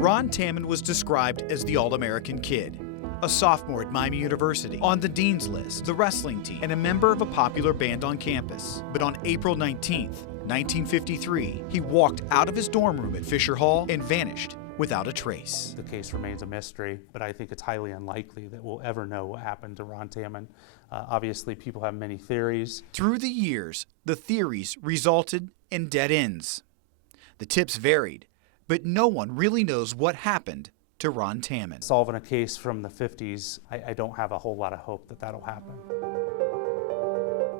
Ron Tammen was described as the All-American Kid, a sophomore at Miami University, on the Dean's List, the wrestling team, and a member of a popular band on campus. But on April 19th, 1953, he walked out of his dorm room at Fisher Hall and vanished without a trace. The case remains a mystery, but I think it's highly unlikely that we'll ever know what happened to Ron Tammen. Obviously, people have many theories. Through the years, the theories resulted in dead ends. The tips varied, but no one really knows what happened to Ron Tammen. Solving a case from the 50s, I don't have a whole lot of hope that that'll happen.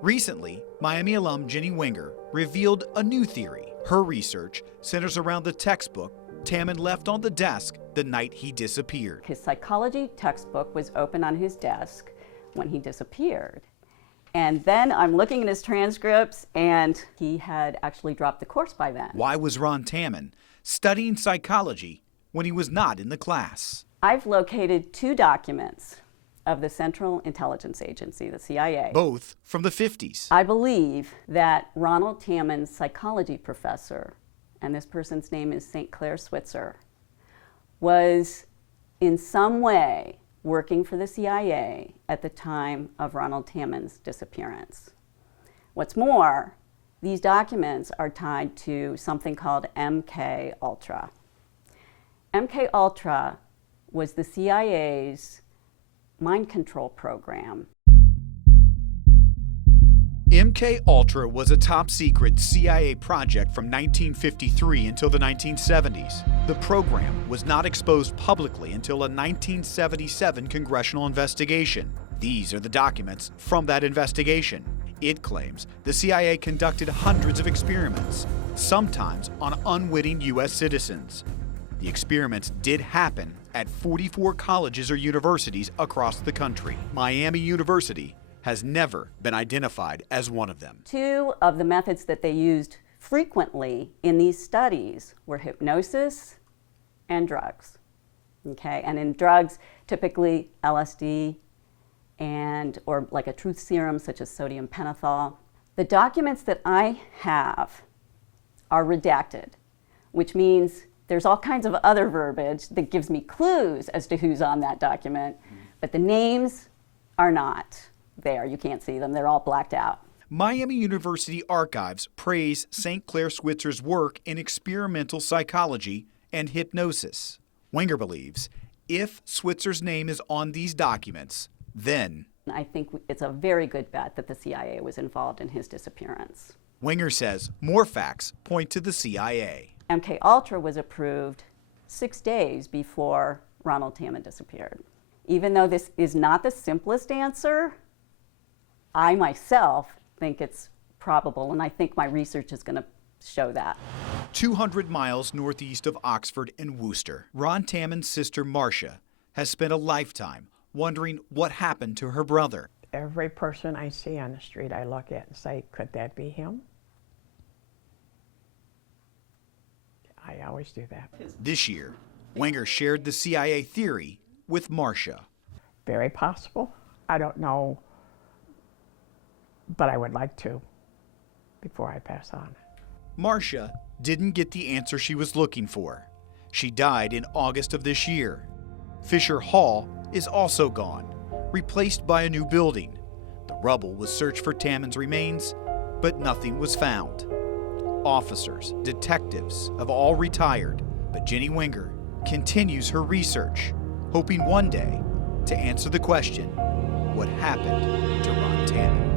Recently, Miami alum Jenny Winger revealed a new theory. Her research centers around the textbook Tammen left on the desk the night he disappeared. His psychology textbook was open on his desk when he disappeared. And then I'm looking at his transcripts, and he had actually dropped the course by then. Why was Ron Tammen studying psychology when he was not in the class? I've located 2 documents of the Central Intelligence Agency, the CIA. Both from the 50s. I believe that Ronald Tammen's psychology professor, and this person's name is St. Clair Switzer, was in some way working for the CIA at the time of Ronald Tammen's disappearance. What's more, these documents are tied to something called MK Ultra. MK Ultra was the CIA's mind control program. MK Ultra was a top-secret CIA project from 1953 until the 1970s. The program was not exposed publicly until a 1977 congressional investigation. These are the documents from that investigation. It claims the CIA conducted hundreds of experiments, sometimes on unwitting U.S. citizens. The experiments did happen at 44 colleges or universities across the country. Miami University has never been identified as one of them. 2 of the methods that they used frequently in these studies were hypnosis and drugs. Okay, and in drugs, typically LSD or like a truth serum such as sodium pentothal. The documents that I have are redacted, which means there's all kinds of other verbiage that gives me clues as to who's on that document, but the names are not there. You can't see them. They're all blacked out. Miami University archives praise St. Clair Switzer's work in experimental psychology and hypnosis. Winger believes if Switzer's name is on these documents, then I think it's a very good bet that the CIA was involved in his disappearance. Winger says more facts point to the CIA. MK Ultra was approved 6 days before Ronald Tammen disappeared. Even though this is not the simplest answer, I myself think it's probable, and I think my research is going to show that. 200 miles northeast of Oxford and Worcester, Ron Tammen's sister Marcia has spent a lifetime wondering what happened to her brother. Every person I see on the street I look at and say, could that be him? I always do that. This year, Winger shared the CIA theory with Marcia. Very possible. I don't know, but I would like to before I pass on. Marcia didn't get the answer she was looking for. She died in August of this year. Fisher Hall is also gone, replaced by a new building. The rubble was searched for Tammen's remains, but nothing was found. Officers, detectives have all retired, but Jenny Winger continues her research, hoping one day to answer the question, what happened to Ron Tammen?